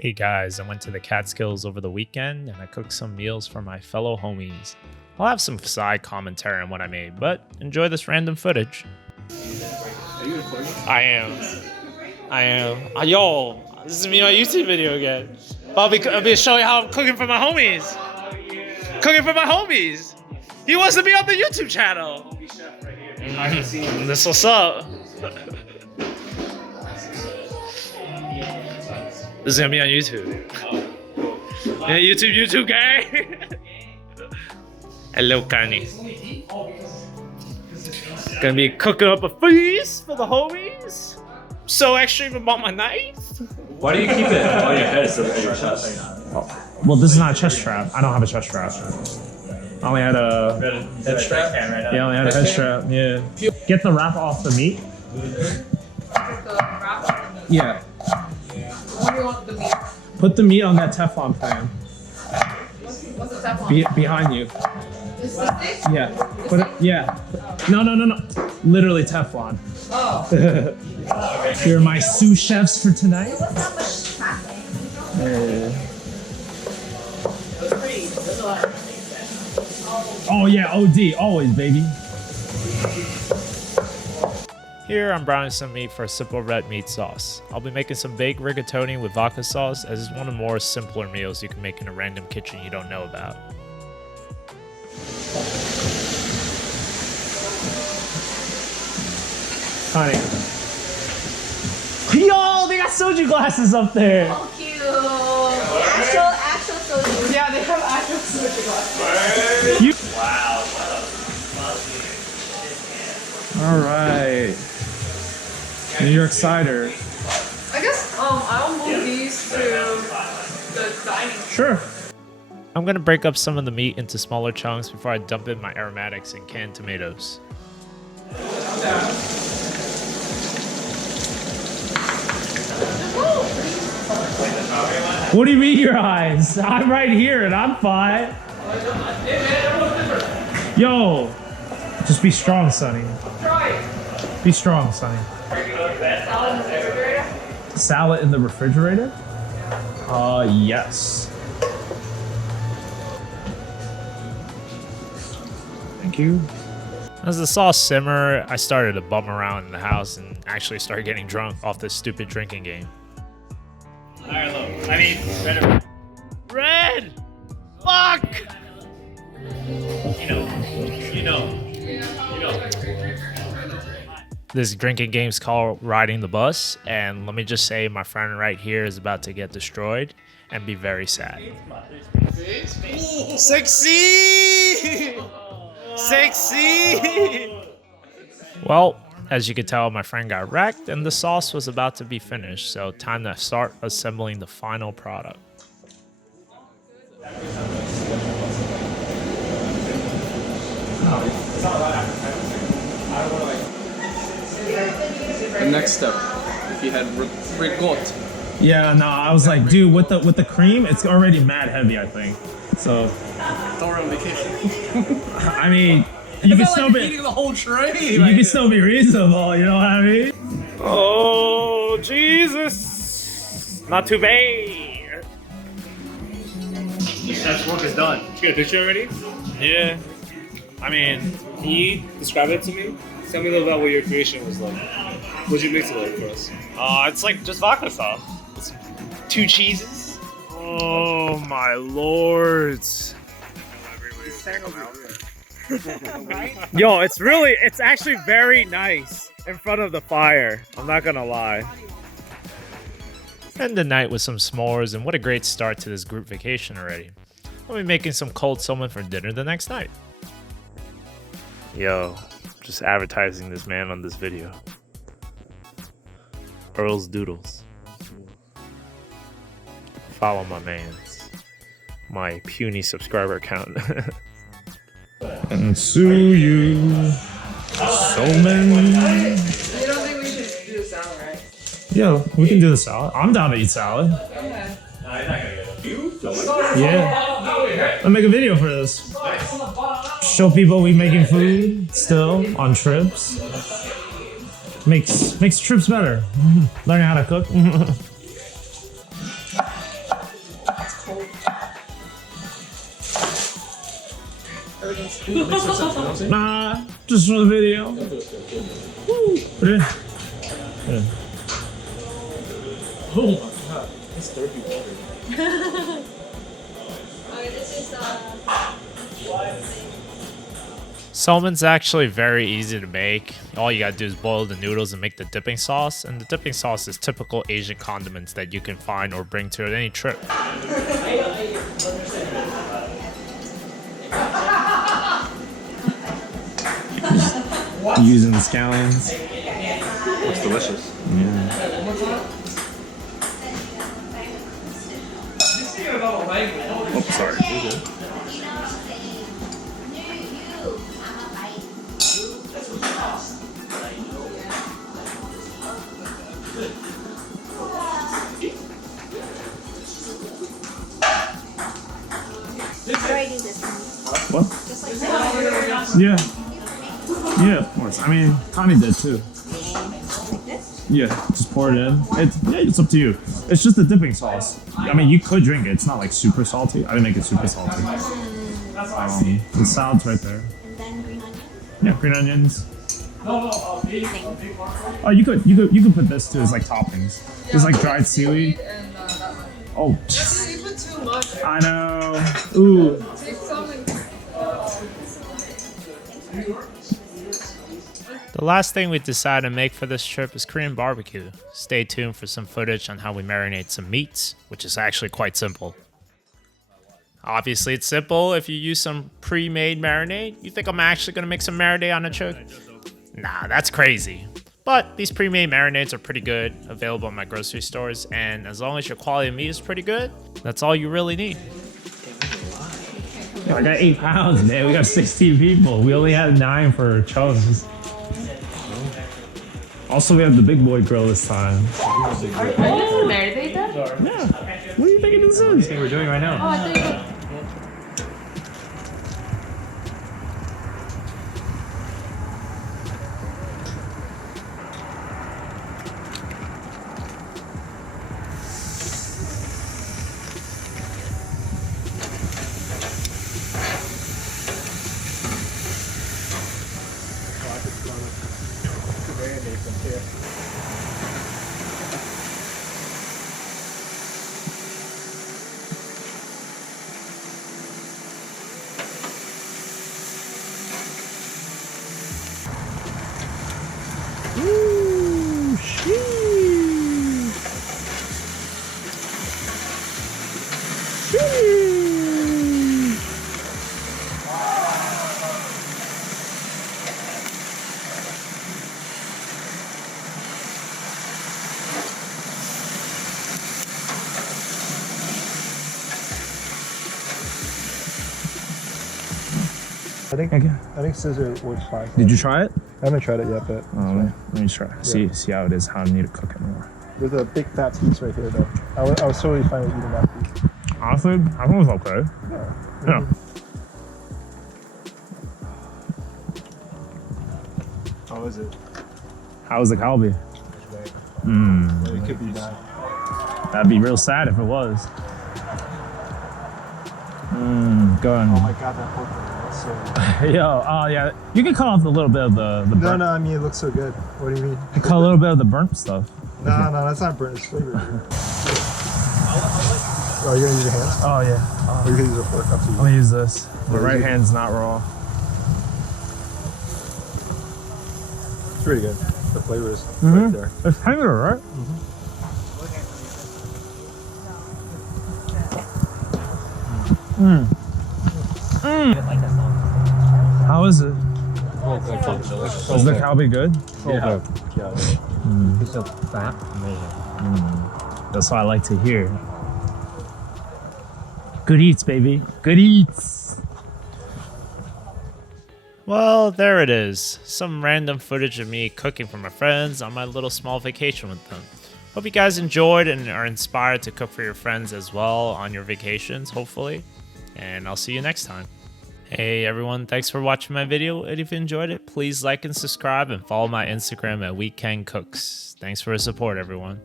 Hey guys, I went to the Catskills over the weekend and I cooked some meals for my fellow homies. I'll have some side commentary on what I made, but enjoy this random footage. I am. Yo, this is me on YouTube video again. I'll be showing how I'm cooking for my homies. Cooking for my homies. He wants to be on the YouTube channel. This what's up. This is gonna be on YouTube. Yeah, YouTube gang. Hello, Kanye. Gonna be cooking up a feast for the homies. So extreme about my knife. Why do you keep it on your head instead of your chest? Well, this is not a chest strap. I don't have a chest strap. I only had a head strap. Yeah, I only had a head strap. Yeah. Get the wrap off the meat. Yeah. What do you want the meat? Put the meat on that Teflon pan. What's the Teflon? Behind you. This stick? Yeah. Put it. Yeah. No. Literally Teflon. Oh. You're my sous chefs for tonight. Oh yeah, OD, always, baby. Here I'm browning some meat for a simple red meat sauce. I'll be making some baked rigatoni with vodka sauce, as it's one of the more simpler meals you can make in a random kitchen you don't know about. Honey. Yo, they got soju glasses up there. Oh, cute. Actual soju. Yeah, they have actual soju glasses. Wow. All right. New York cider. I guess I'll move these to the dining. Sure. I'm gonna break up some of the meat into smaller chunks before I dump in my aromatics and canned tomatoes. What do you mean your eyes? I'm right here and I'm fine. Yo, just be strong, Sonny. Be strong, Sonny. Salad in the refrigerator? Yes. Thank you. As the sauce simmered, I started to bum around in the house and actually started getting drunk off this stupid drinking game. Red! Fuck! You know. This drinking game's called Riding the Bus, and let me just say my friend right here is about to get destroyed and be very sad. Sexy! Well, as you can tell, my friend got wrecked and the sauce was about to be finished, so time to start assembling the final product. The next step, if you had ricotta. Yeah, no, I was like, dude, with the cream, it's already mad heavy, I think. So, Don't run vacation. I mean, you can still be eating the whole tray. you can still be reasonable, you know what I mean? Oh, Jesus! Not too bad. The chef's work is done. You got a picture already? Yeah. I mean, Can you describe it to me? Tell me a little about what your creation was like. What'd you mix it like for us? it's like just vodka sauce. It's 2 cheeses. Oh my lords. Yo, it's actually very nice in front of the fire. I'm not gonna lie. End the night with some s'mores, and what a great start to this group vacation already. I'll be making some cold salmon for dinner the next night. Yo, just advertising this man on this video. Earl's Doodles. Follow my man's. My puny subscriber count. And sue you so many. You don't think we should do a salad, right? Yeah, we can do the salad. I'm down to eat salad. Okay. Yeah. I'll make a video for this. Show people we making food still on trips. Makes trips better. Learning how to cook. Nah, just for the video. Woo. Put it in. Put it in. Oh my god, that's dirty water. Salmon's actually very easy to make. All you gotta do is boil the noodles and make the dipping sauce. And the dipping sauce is typical Asian condiments that you can find or bring to any trip. Using the scallions. It's delicious. Yeah. Oh, sorry. What? Yeah. Yeah, of course. I mean, Connie did too. Yeah, just pour it in. It's up to you. It's just a dipping sauce. I mean, you could drink it. It's not like super salty. I didn't make it super salty. The salad's right there. And then green onion. Yeah, green onions. Oh, you could put this too as like toppings. There's like dried seaweed. Oh, You put too much. I know. Ooh. Take some and The last thing we decided to make for this trip is Korean barbecue. Stay tuned for some footage on how we marinate some meats, which is actually quite simple. Obviously, it's simple if you use some pre-made marinade. You think I'm actually going to make some marinade on a chook? Nah, that's crazy. But these pre-made marinades are pretty good, available at my grocery stores, and as long as your quality of meat is pretty good, that's all you really need. I got 8 pounds, man. We got 16 people. We only had 9 for chunks. Also, we have the big boy grill this time. Are you gonna marinate that? Yeah. What are you thinking this is? What we're doing right now. Oh, I thought you Ooh, sheesh. Sheesh. I think scissor works fine. Did you try it? I haven't tried it yet, but Let me try. See how it is. How I need to cook it more. there's a big fat piece right here, though. I was totally fine with eating that piece. Honestly, I think it was okay. Yeah. How is it? How was the kalbi? It could be bad. That'd be real sad if it was. Go on. Oh my god, that pork looks so. Yo, oh yeah. You can cut off a little bit of the No, burnt. no, I mean it looks so good. What do you mean? Cut a little bit of the burnt stuff. No, that's not burnt. It's flavored. Oh, you're gonna use your hands? Oh yeah. Or you can use a fork. Up to I'm you. gonna use this. The Yeah, right you- hand's not raw. It's pretty good. The flavor is right there. It's tender, right? How is it? Is the kalbi good? Yeah. It's so fat. That's what I like to hear. Good eats, baby. Good eats. Well, there it is. Some random footage of me cooking for my friends on my little small vacation with them. Hope you guys enjoyed and are inspired to cook for your friends as well on your vacations, hopefully. And I'll see you next time. Hey everyone, thanks for watching my video, and if you enjoyed it, please like and subscribe and follow my Instagram at WeekendCooks. Thanks for the support, everyone.